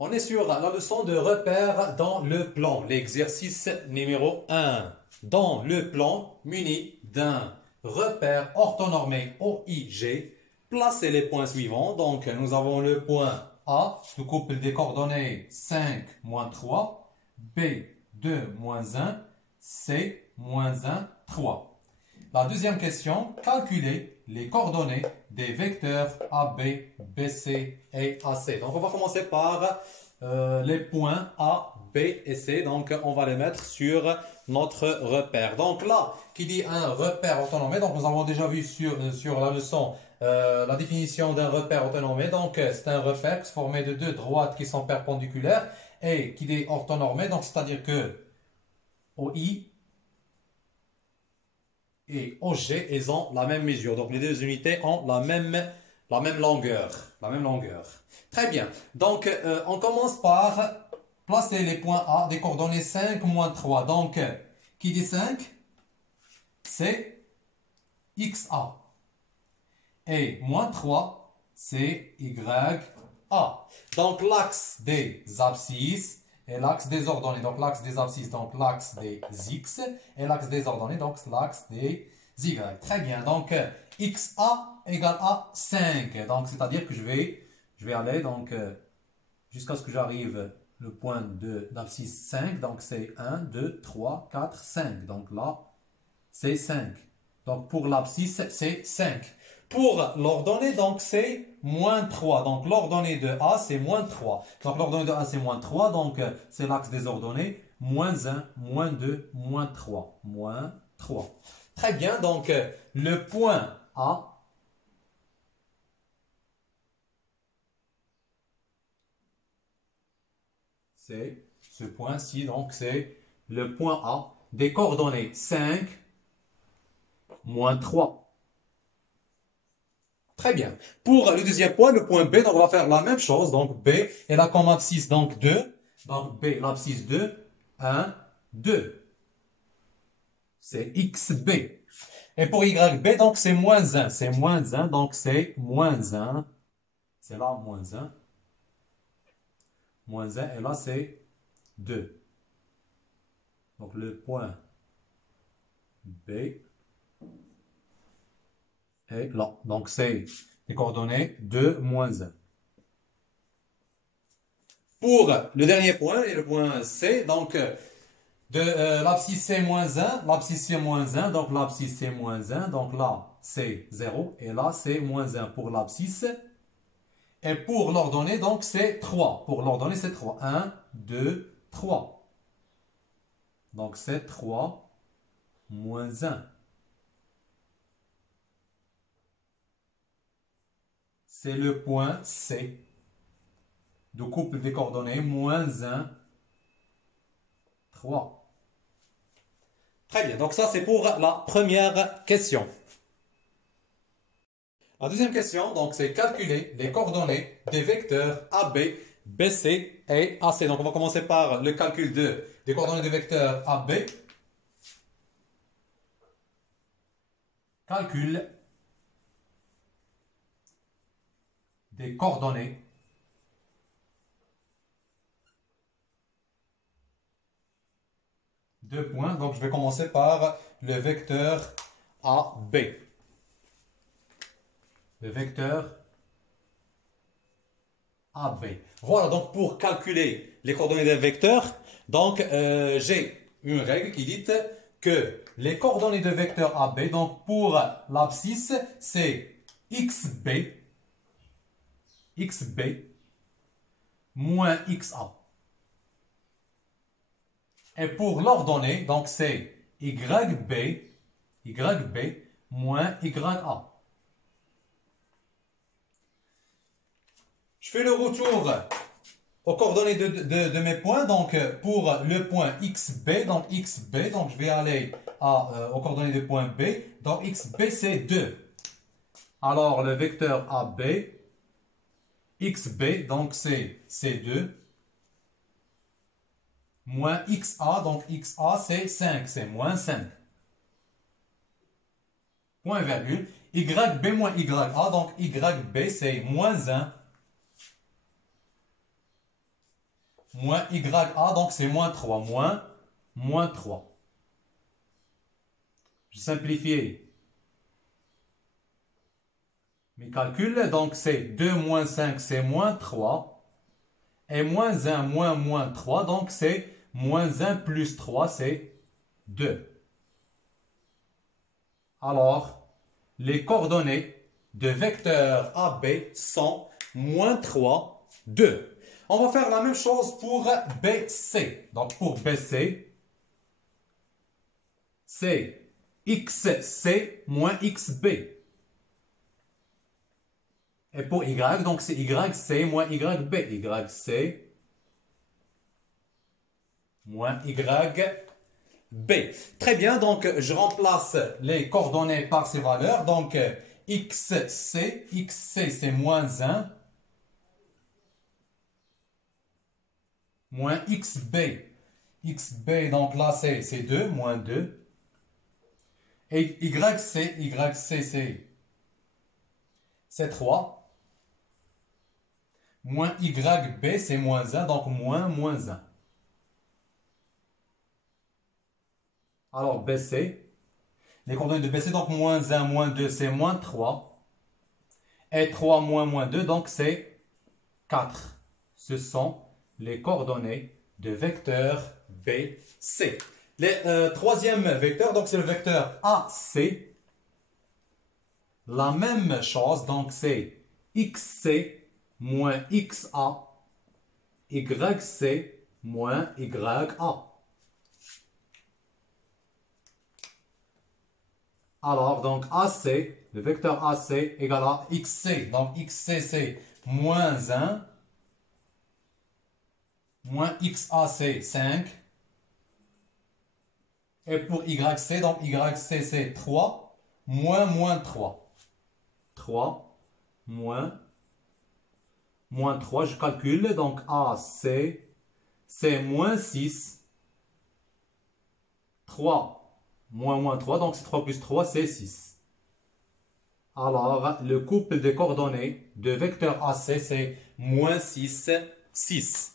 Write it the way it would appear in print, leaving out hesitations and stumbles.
On est sur la leçon de repères dans le plan, l'exercice numéro 1. Dans le plan muni d'un repère orthonormé OIG, placez les points suivants. Donc, nous avons le point A, le couple des coordonnées 5, moins 3, B, 2, moins 1, C, moins 1, 3. La deuxième question, calculez les coordonnées des vecteurs AB, BC et AC. Donc, on va commencer par les points A, B et C. Donc, on va les mettre sur notre repère. Donc là, qui dit un repère orthonormé, donc nous avons déjà vu sur la leçon la définition d'un repère orthonormé. Donc, c'est un repère formé de deux droites qui sont perpendiculaires et qui dit orthonormé. Donc, c'est-à-dire que OI et OG, ils ont la même mesure. Donc les deux unités ont la même longueur. La même longueur. Très bien. Donc on commence par placer les points A des coordonnées 5, moins 3. Donc, qui dit 5? C'est XA. Et moins 3, c'est YA. Donc l'axe des abscisses et l'axe des ordonnées. Donc l'axe des abscisses, donc l'axe des X. Et l'axe des ordonnées, donc l'axe des Y. Très bien. Donc XA égale à 5. Donc c'est-à-dire que je vais aller donc jusqu'à ce que j'arrive le point d'abscisse 5. Donc c'est 1, 2, 3, 4, 5. Donc là, c'est 5. Donc pour l'abscisse, c'est 5. Pour l'ordonnée, donc c'est moins 3. Donc l'ordonnée de A, c'est moins 3. Donc l'ordonnée de A, c'est moins 3. Donc c'est l'axe des ordonnées. Moins 1, moins 2, moins 3. Moins 3. Très bien. Donc le point A, c'est ce point-ci. Donc c'est le point A des coordonnées 5, moins 3. Très bien. Pour le deuxième point, le point B, donc on va faire la même chose. Donc B est là comme abscisse, donc 2. Donc B, l'abscisse 2, 1, 2. C'est XB. Et pour YB, donc c'est moins 1. C'est moins 1, donc c'est moins 1. C'est là moins 1. Moins 1, et là c'est 2. Donc le point B est là. Donc c'est les coordonnées 2, moins 1. Pour le dernier point, et le point C, donc de l'abscisse c'est moins 1, l'abscisse c'est moins 1, donc l'abscisse c'est moins 1, donc là c'est 0, et là c'est moins 1 pour l'abscisse. Et pour l'ordonnée, donc c'est 3. Pour l'ordonnée, c'est 3. 1, 2, 3. Donc c'est 3 moins 1. C'est le point C de couple des coordonnées moins 1, 3. Très bien, donc ça c'est pour la première question. La deuxième question, donc c'est calculer les coordonnées des vecteurs AB, BC et AC. Donc on va commencer par le calcul des coordonnées des vecteurs AB. Calcul des coordonnées deux points. Donc je vais commencer par le vecteur AB. Le vecteur AB. Voilà, donc pour calculer les coordonnées d'un vecteur, donc j'ai une règle qui dit que les coordonnées de vecteur AB, donc pour l'abscisse, c'est XB moins XA. Et pour l'ordonnée, donc c'est YB moins YA. Je fais le retour aux coordonnées de mes points. Donc, pour le point XB, donc je vais aller aux coordonnées du point B. Donc, XB, c'est 2. Alors, le vecteur AB, XB, donc c'est 2. Moins XA, donc XA, c'est 5. C'est moins 5. Point virgule. YB moins YA, donc YB, c'est moins 1. moins YA, donc c'est moins 3, moins 3. Je simplifie mes calculs, donc c'est 2 moins 5, c'est moins 3. Et moins 1 moins 3, donc c'est moins 1 plus 3, c'est 2. Alors, les coordonnées de vecteur AB sont moins 3, 2. On va faire la même chose pour BC. Donc, pour BC, c'est XC moins XB. Et pour Y, donc c'est YC moins YB. YC moins YB. Très bien, donc je remplace les coordonnées par ces valeurs. Donc XC c'est moins 1. Moins XB. XB, donc là c'est 2, moins 2. Et YC c'est 3. Moins YB, c'est moins 1, donc moins 1. Alors, BC, les coordonnées de BC, donc moins 1, moins 2, c'est moins 3. Et 3 moins 2, donc c'est 4. Ce sont les coordonnées de vecteur BC. Le troisième vecteur, donc c'est le vecteur AC. La même chose, donc c'est XC moins XA, YC moins YA. Alors, donc AC, le vecteur AC égale à XC. Donc XC c'est moins 1, moins XA c'est 5. Et pour YC, donc YC c'est 3, moins 3. 3, moins 3, je calcule, donc AC, c'est moins 6. 3, moins 3, donc c'est 3 plus 3, c'est 6. Alors, le couple de coordonnées de vecteur AC, c'est moins 6, 6.